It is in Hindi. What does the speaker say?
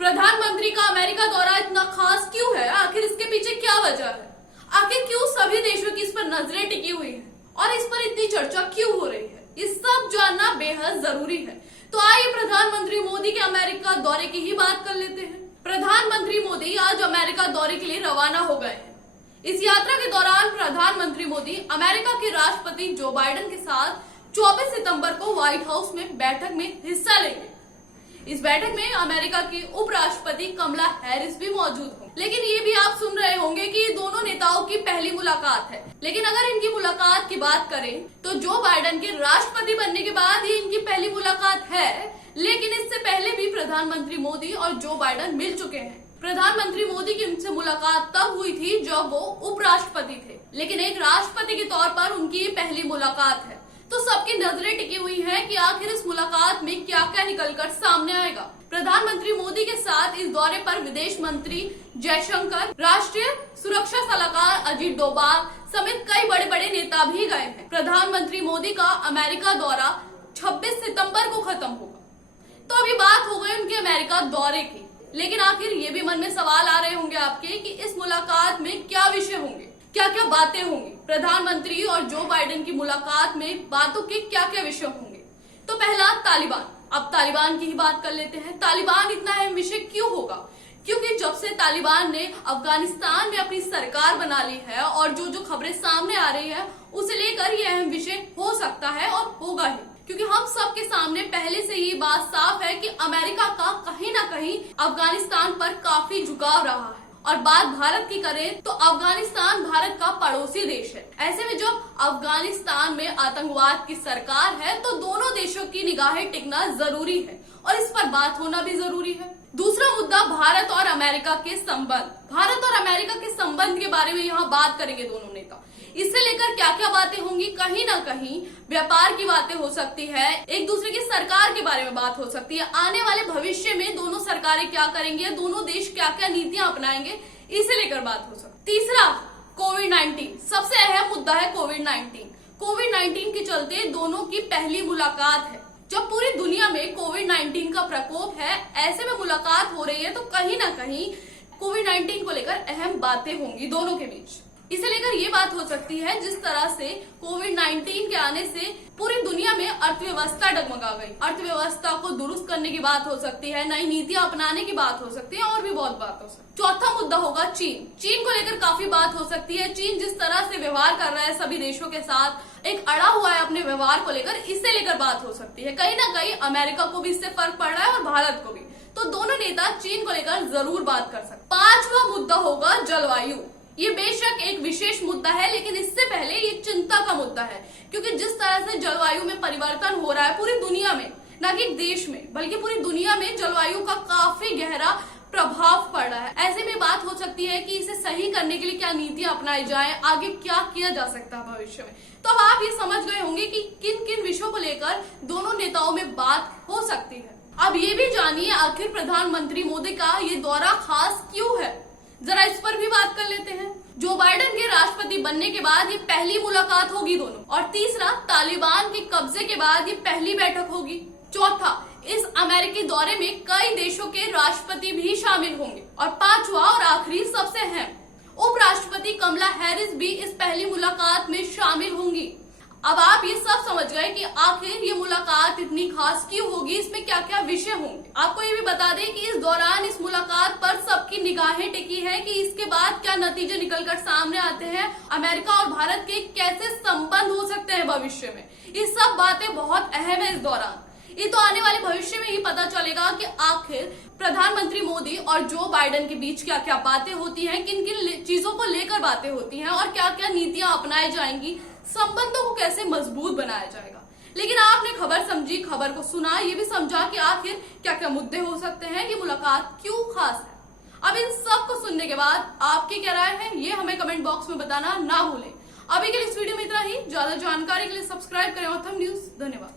प्रधानमंत्री का अमेरिका दौरा इतना खास क्यों है? आखिर इसके पीछे क्या वजह है? आखिर क्यों सभी देशों की इस पर नजरें टिकी हुई हैं और इस पर इतनी चर्चा क्यों हो रही है? ये सब जानना बेहद जरूरी है। तो आइए प्रधानमंत्री मोदी के अमेरिका दौरे की ही बात कर लेते हैं। प्रधानमंत्री मोदी आज अमेरिका दौरे के लिए रवाना हो गए हैं। इस यात्रा के दौरान प्रधानमंत्री मोदी अमेरिका के राष्ट्रपति जो बाइडेन के साथ 24 सितंबर को व्हाइट हाउस में बैठक में हिस्सा लेंगे। इस बैठक में अमेरिका की उपराष्ट्रपति कमला हैरिस भी मौजूद होंगे। लेकिन ये भी आप सुन रहे होंगे कि ये दोनों नेताओं की पहली मुलाकात है। लेकिन अगर इनकी मुलाकात की बात करें तो जो बाइडेन के राष्ट्रपति बनने के बाद ये इनकी पहली मुलाकात है। लेकिन इससे पहले भी प्रधानमंत्री मोदी और जो बाइडेन मिल चुके हैं। प्रधानमंत्री मोदी की उनसे मुलाकात तब हुई थी जब वो उपराष्ट्रपति थे, लेकिन एक राष्ट्रपति के तौर पर उनकी ये पहली मुलाकात है। तो सबकी नजरें टिकी हुई हैं कि आखिर इस मुलाकात में क्या क्या निकलकर सामने आएगा। प्रधानमंत्री मोदी के साथ इस दौरे पर विदेश मंत्री जयशंकर, राष्ट्रीय सुरक्षा सलाहकार अजीत डोभाल समेत कई बड़े बड़े नेता भी गए हैं। प्रधानमंत्री मोदी का अमेरिका दौरा 26 सितंबर को खत्म होगा। तो अभी बात हो गई उनके अमेरिका दौरे की। लेकिन आखिर ये भी मन में सवाल आ रहे होंगे आपके कि इस मुलाकात में क्या विषय होंगे, क्या क्या बातें होंगी। प्रधानमंत्री और जो बाइडेन की मुलाकात में बातों के क्या क्या विषय होंगे। तो पहला, तालिबान। अब तालिबान की ही बात कर लेते हैं। तालिबान इतना अहम विषय क्यों होगा? क्योंकि जब से तालिबान ने अफगानिस्तान में अपनी सरकार बना ली है और जो खबरें सामने आ रही है उसे लेकर ये अहम विषय हो सकता है और होगा ही। क्योंकि हम सबके सामने पहले से ये बात साफ है कि अमेरिका का कहीं ना कहीं अफगानिस्तान पर काफी झुकाव रहा है। और बात भारत की करें तो अफगानिस्तान भारत का पड़ोसी देश है। ऐसे में जब अफगानिस्तान में आतंकवाद की सरकार है तो दोनों देशों की निगाहें टिकना जरूरी है और इस पर बात होना भी जरूरी है। दूसरा मुद्दा, भारत और अमेरिका के संबंध। भारत और अमेरिका के संबंध के बारे में यहाँ बात करेंगे दोनों नेता। इससे लेकर क्या क्या बातें होंगी, कहीं ना कहीं व्यापार की बातें हो सकती है, एक दूसरे की सरकार के बारे में बात हो सकती है, आने वाले भविष्य में दोनों सरकारें क्या करेंगे, दोनों देश क्या क्या नीतियां अपनाएंगे, इसे लेकर बात हो सकती है। तीसरा, कोविड-19। सबसे अहम मुद्दा है कोविड-19। कोविड-19 के चलते दोनों की पहली मुलाकात है। जब पूरी दुनिया में कोविड-19 का प्रकोप है, ऐसे में मुलाकात हो रही है तो कहीं ना कहीं कोविड-19 को लेकर अहम बातें होंगी दोनों के बीच। इसे लेकर ये बात हो सकती है जिस तरह से कोविड-19 के आने से पूरी दुनिया में अर्थव्यवस्था डगमगा गई। अर्थव्यवस्था को दुरुस्त करने की बात हो सकती है, नई नीतियां अपनाने की बात हो सकती है और भी बहुत बात हो सकती है। चौथा मुद्दा होगा चीन। चीन को लेकर काफी बात हो सकती है। चीन जिस तरह से व्यवहार कर रहा है सभी देशों के साथ, एक अड़ा हुआ है अपने व्यवहार को लेकर, इससे लेकर बात हो सकती है। कहीं ना कहीं अमेरिका को भी इससे फर्क पड़ रहा है और भारत को भी। तो दोनों नेता चीन को लेकर जरूर बात कर सकते। पांचवा मुद्दा होगा जलवायु। ये बेशक एक विशेष मुद्दा है, लेकिन इससे पहले ये चिंता का मुद्दा है। क्योंकि जिस तरह से जलवायु में परिवर्तन हो रहा है पूरी दुनिया में, न कि देश में बल्कि पूरी दुनिया में जलवायु का काफी गहरा प्रभाव पड़ रहा है। ऐसे में बात हो सकती है कि इसे सही करने के लिए क्या नीतियां अपनाई जाए, आगे क्या किया जा सकता है भविष्य में। तो अब आप ये समझ गए होंगे कि किन किन विषयों को लेकर दोनों नेताओं में बात हो सकती है। अब ये भी जानिए आखिर प्रधानमंत्री मोदी का ये दौरा खास क्यों है, जरा इस पर भी बात कर लेते हैं। जो बाइडेन के राष्ट्रपति बनने के बाद ये पहली मुलाकात होगी दोनों। और तीसरा, तालिबान के कब्जे के बाद ये पहली बैठक होगी। चौथा, इस अमेरिकी दौरे में कई देशों के राष्ट्रपति भी शामिल होंगे। और पांचवा और आखिरी, सबसे अहम, उपराष्ट्रपति कमला हैरिस भी इस पहली मुलाकात में शामिल होंगी। अब आप ये सब समझ गए कि आखिर ये मुलाकात इतनी खास क्यों होगी, इसमें क्या क्या विषय होंगे। आपको ये भी बता दें कि इस दौरान इस मुलाकात पर सबकी निगाहें टिकी है कि इसके बाद क्या नतीजे निकलकर सामने आते हैं, अमेरिका और भारत के कैसे संबंध हो सकते हैं भविष्य में। ये सब बातें बहुत अहम है इस दौरान। ये तो आने वाले भविष्य में ही पता चलेगा कि आखिर प्रधानमंत्री मोदी और जो बाइडेन के बीच क्या क्या बातें होती हैं, किन किन चीजों को लेकर बातें होती हैं और क्या क्या नीतियां अपनाई जाएंगी, संबंधों को कैसे मजबूत बनाया जाएगा। लेकिन आपने खबर समझी, खबर को सुना, ये भी समझा कि आखिर क्या क्या मुद्दे हो सकते हैं, ये मुलाकात क्यों खास है। अब इन सब को सुनने के बाद आपकी क्या राय है ये हमें कमेंट बॉक्स में बताना ना भूलें। अभी के लिए इस वीडियो में इतना ही। ज्यादा जानकारी के लिए सब्सक्राइब करें ऑथम न्यूज। धन्यवाद।